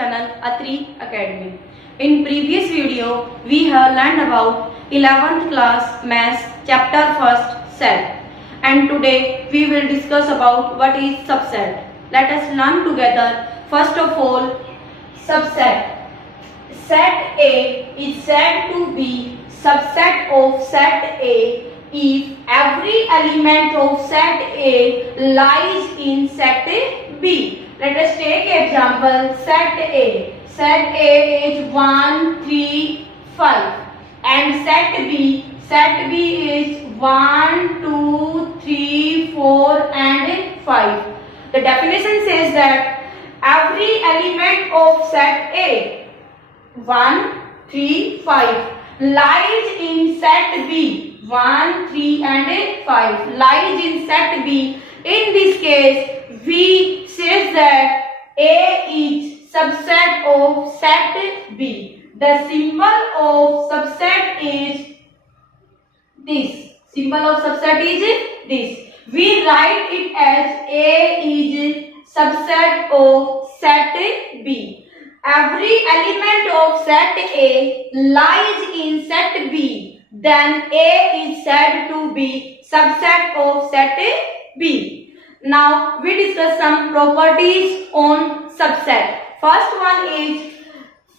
channel Atri Academy. In previous video, we have learned about 11th class Maths chapter 1st set, and today we will discuss about what is subset. Let us learn together. First of all, subset. Set A is said to be subset of set A if every element of set A lies in set B. Let us take example set A. Set A is 1, 3, 5 and set B is 1, 2, 3, 4 and 5. The definition says that every element of set A 1, 3, 5 lies in set B. 1, 3 and 5 lies in set B. In this case, we says that A is subset of set B. The symbol of subset is this. Symbol of subset is this. We write it as A is subset of set B. Every element of set A lies in set B, then A is said to be subset of set B. Now we discuss some properties on subset. First one is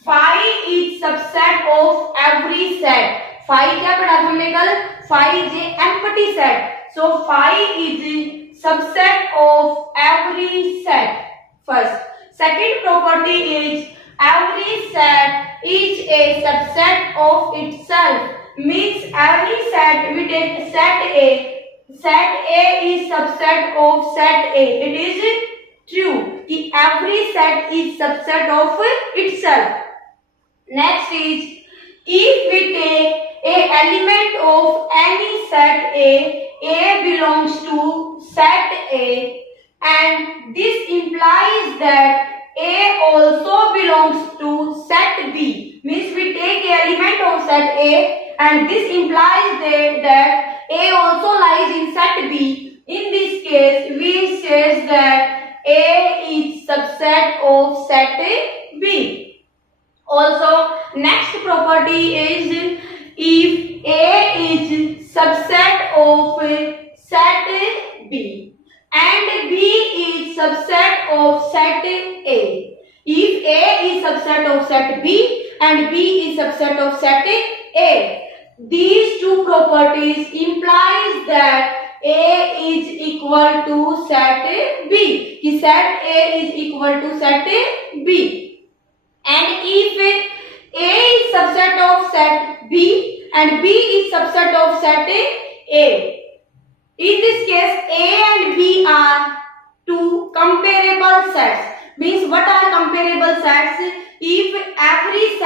phi is subset of every set. Phi क्या पढ़ा हमने कल? Phi is a empty set. So phi is subset of every set. First. Second property is every set is a subset of itself. Means every set, we take set A. Set A is subset of set A. It is true कि every set is subset of itself. Next is if we take a element of any set A belongs to set A, and this implies that A also belongs to set B. Means we take an element of set A and this implies that A also lies in set B. In this case, we says that A is subset of set B. Also, next property is if A is subset of set B and B is subset of set A. If A is subset of set B and B is subset of set A, these two properties implies that A is equal to set B. Set A is equal to set B. And if A is subset of set B and B is subset of set A, in this case, A and B are two comparable sets. Means what are comparable sets? If every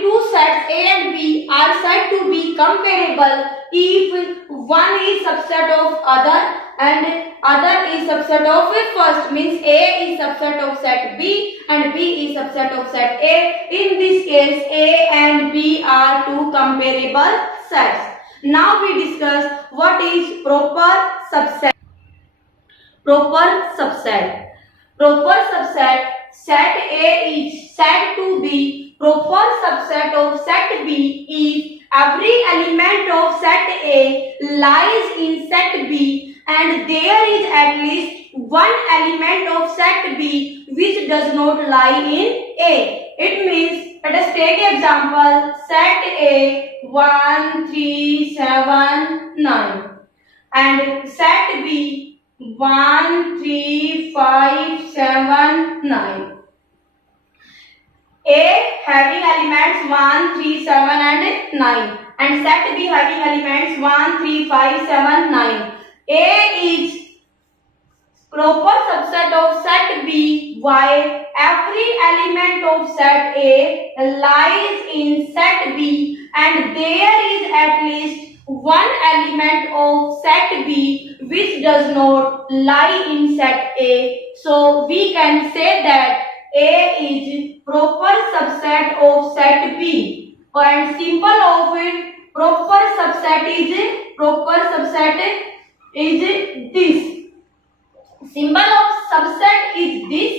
two sets A and B are said to be comparable if one is subset of other and other is subset of first. Means A is subset of set B and B is subset of set A. In this case, A and B are two comparable sets. Now we discuss what is proper subset. Proper subset. Proper subset. Set A is said to be proper subset of set B if every element of set A lies in set B and there is at least one element of set B which does not lie in A. It means, let us take example, set A 1, 3, 7, 9 and set B 1, 3, 5, 7, 9. A having elements 1, 3, 7 and 9 and set B having elements 1, 3, 5, 7, 9. A is proper subset of set B while every element of set A lies in set B and there is at least one element of set B which does not lie in set A. So we can say that A is proper subset of set B, and symbol of proper subset is this. Symbol of subset is this.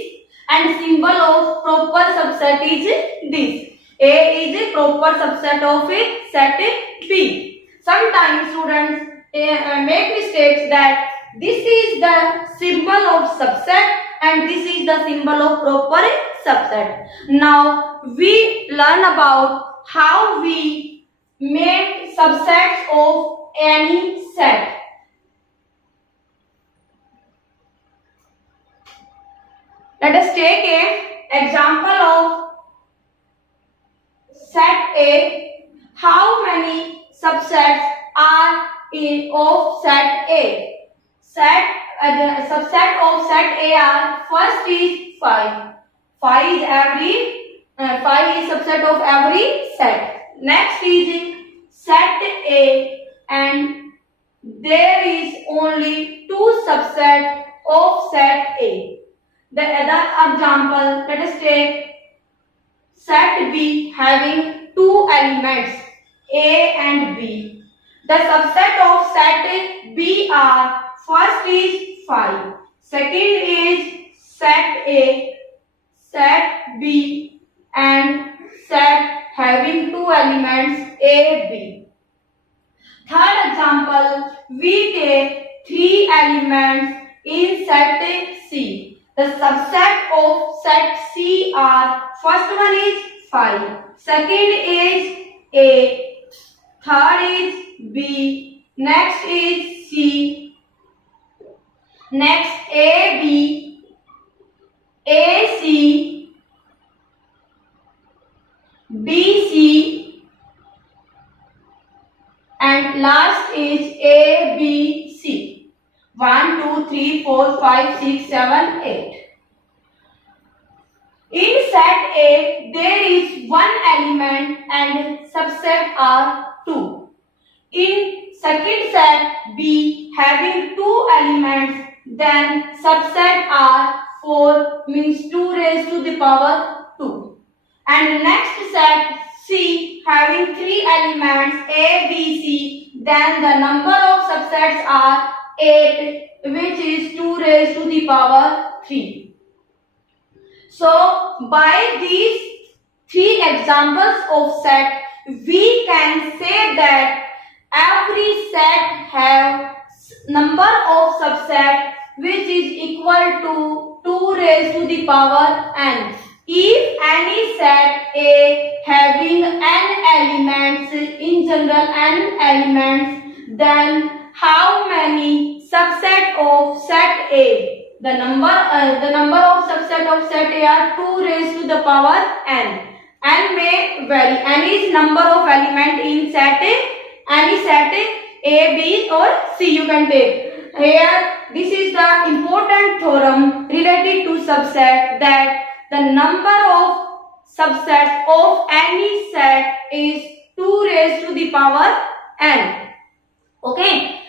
and symbol of proper subset is this. A is a proper subset of a set B. Sometimes students make mistakes that this is the symbol of subset and this is the symbol of proper subset. Now we learn about how we make subsets of any set. Let us take an example of set A. How many subsets are in of set A? Subset of set A are, first is 5. 5 is subset of every set. Next is set A, and there is only 2 subsets of set A. The other example, let us take set B having 2 elements A and B. The subset of set B are, first is 5, second is set A, set B, and set having 2 elements A, B. Third example, we take 3 elements in set C. The subset of set C are, first one is 5, second is A, third is B, next is C, next AB, AC, BC, and last is ABC. 1, 2, 3, 4, 5, 6, 7, 8. In set A, there is 1 element and subset are 2. In second set B, having 2 elements, then subset are 4, means 2 raised to the power 2. And next set C, having 3 elements A, B, C, then the number of subsets are 8, which is 2 raised to the power 3. So by these 3 examples of set, we can say that every set have number of subset which is equal to 2 raised to the power n. If any set A having n elements, in general n elements, then how many subset of set A? The number of subset of set A are 2 raised to the power n. N may vary. N is number of element in set A. Any set A, B or C you can take. Here this is the important theorem related to subset, that the number of subsets of any set is 2 raised to the power n. Okay.